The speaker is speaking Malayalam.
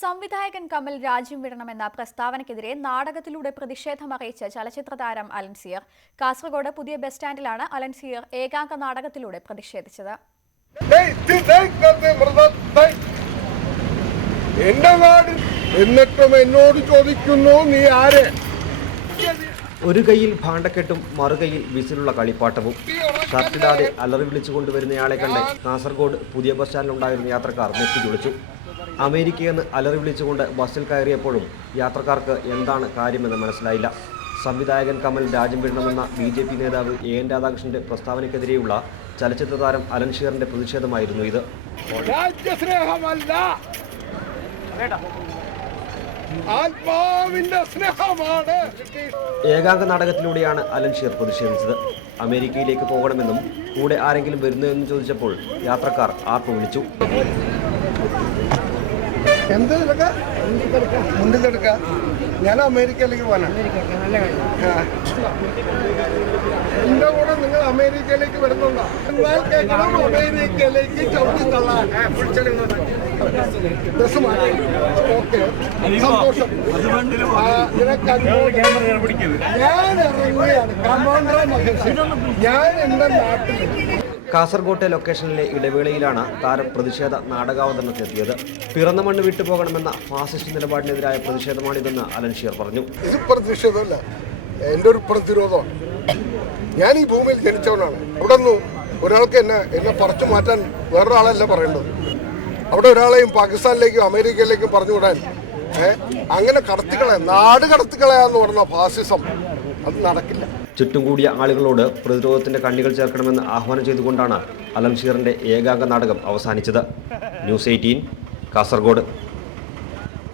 സംവിധായകൻ കമൽ രാജ്യം വിടണമെന്ന പ്രസ്താവനയ്ക്കെതിരെ നാടകത്തിലൂടെ പ്രതിഷേധമറിയിച്ച ചലച്ചിത്ര താരം അലൻസിയർ. കാസർഗോഡ് പുതിയ ബസ് സ്റ്റാൻഡിലാണ് അലൻസിയർ ഏകാംഗ നാടകത്തിലൂടെ പ്രതിഷേധിച്ചത്. എന്നോട് ചോദിക്കുന്നു, നീ ആര്? ഒരു കൈയിൽ ഭാണ്ഡക്കെട്ടും മറുകൈയിൽ വിസിലുള്ള കളിപ്പാട്ടവും. ഷർട്ടിടാതെ അലറി വിളിച്ചു കൊണ്ടുവരുന്നയാളെ കണ്ട് കാസർഗോഡ് പുതിയ ബസ് സ്റ്റാൻഡിലുണ്ടായിരുന്ന യാത്രക്കാർ നെറ്റിച്ചുളിച്ചു. അമേരിക്കയെന്ന് അലറി വിളിച്ചുകൊണ്ട് ബസ്സിൽ കയറിയപ്പോഴും യാത്രക്കാർക്ക് എന്താണ് കാര്യമെന്ന് മനസ്സിലായില്ല. സംവിധായകൻ കമൽ രാജ്യം വിടണമെന്ന BJP നേതാവ് AN രാധാകൃഷ്ണന്റെ പ്രസ്താവനയ്ക്കെതിരെയുള്ള ചലച്ചിത്ര താരം അലൻഷിയറിന്റെ പ്രതിഷേധമായിരുന്നു ഇത്. ഏകാംഗ നാടകത്തിലൂടെയാണ് അലൻഷിയർ പ്രതിഷേധിച്ചത്. അമേരിക്കയിലേക്ക് പോകണമെന്നും കൂടെ ആരെങ്കിലും വരുന്നതെന്ന് ചോദിച്ചപ്പോൾ യാത്രക്കാർ ആർപ്പ് വിളിച്ചു. ഞാൻ അമേരിക്കയിലേക്ക് പോകാനാണ്. എന്റെ കൂടെ നിങ്ങൾ അമേരിക്കയിലേക്ക് വരുന്നുണ്ടോ? എന്നാൽ കേൾക്കണം, അമേരിക്കയിലേക്ക് ചവിട്ടി തള്ളാൻ. ഓക്കെ, സന്തോഷം. ഞാൻ ഇറങ്ങുകയാണ്. കമാൻഡർ മഹേഷ്, ഞാൻ എന്റെ നാട്ടിൽ. കാസർഗോട്ടെ ലൊക്കേഷനിലെ ഇടവേളയിലാണ് താരം പ്രതിഷേധ നാടകാവതരണത്തിനെത്തിയത്. പിറന്ന മണ്ണ് വിട്ടുപോകണമെന്ന ഫാസിസ്റ്റ് നിലപാടിനെതിരായ പ്രതിഷേധമാണിതെന്ന് അലൻഷിയർ പറഞ്ഞു. ഇത് പ്രതിഷേധമല്ല, എൻ്റെ ഒരു പ്രതിരോധമാണ്. ഞാൻ ഈ ഭൂമിയിൽ ജനിച്ചവനാണ്. അവിടെ നിന്ന് ഒരാൾക്ക് എന്നെ പറിച്ചു മാറ്റാൻ വേറൊരാളല്ല പറയേണ്ടത്. അവിടെ ഒരാളെയും പാകിസ്ഥാനിലേക്കും അമേരിക്കയിലേക്കും പറഞ്ഞു വിടാൻ അങ്ങനെ കടത്തിക്കളയാ, നാട് കടത്തിക്കളയാന്ന് പറഞ്ഞ ഫാസിസം അത് നടക്കില്ല. ചുറ്റും കൂടിയ ആളുകളോട് പ്രതിരോധത്തിന്റെ കണ്ണികൾ ചേർക്കണമെന്ന് ആഹ്വാനം ചെയ്തുകൊണ്ടാണ് അലൻഷിയറിന്റെ ഏകാംഗ നാടകം അവസാനിച്ചത്. News 18 കാസർഗോഡ്.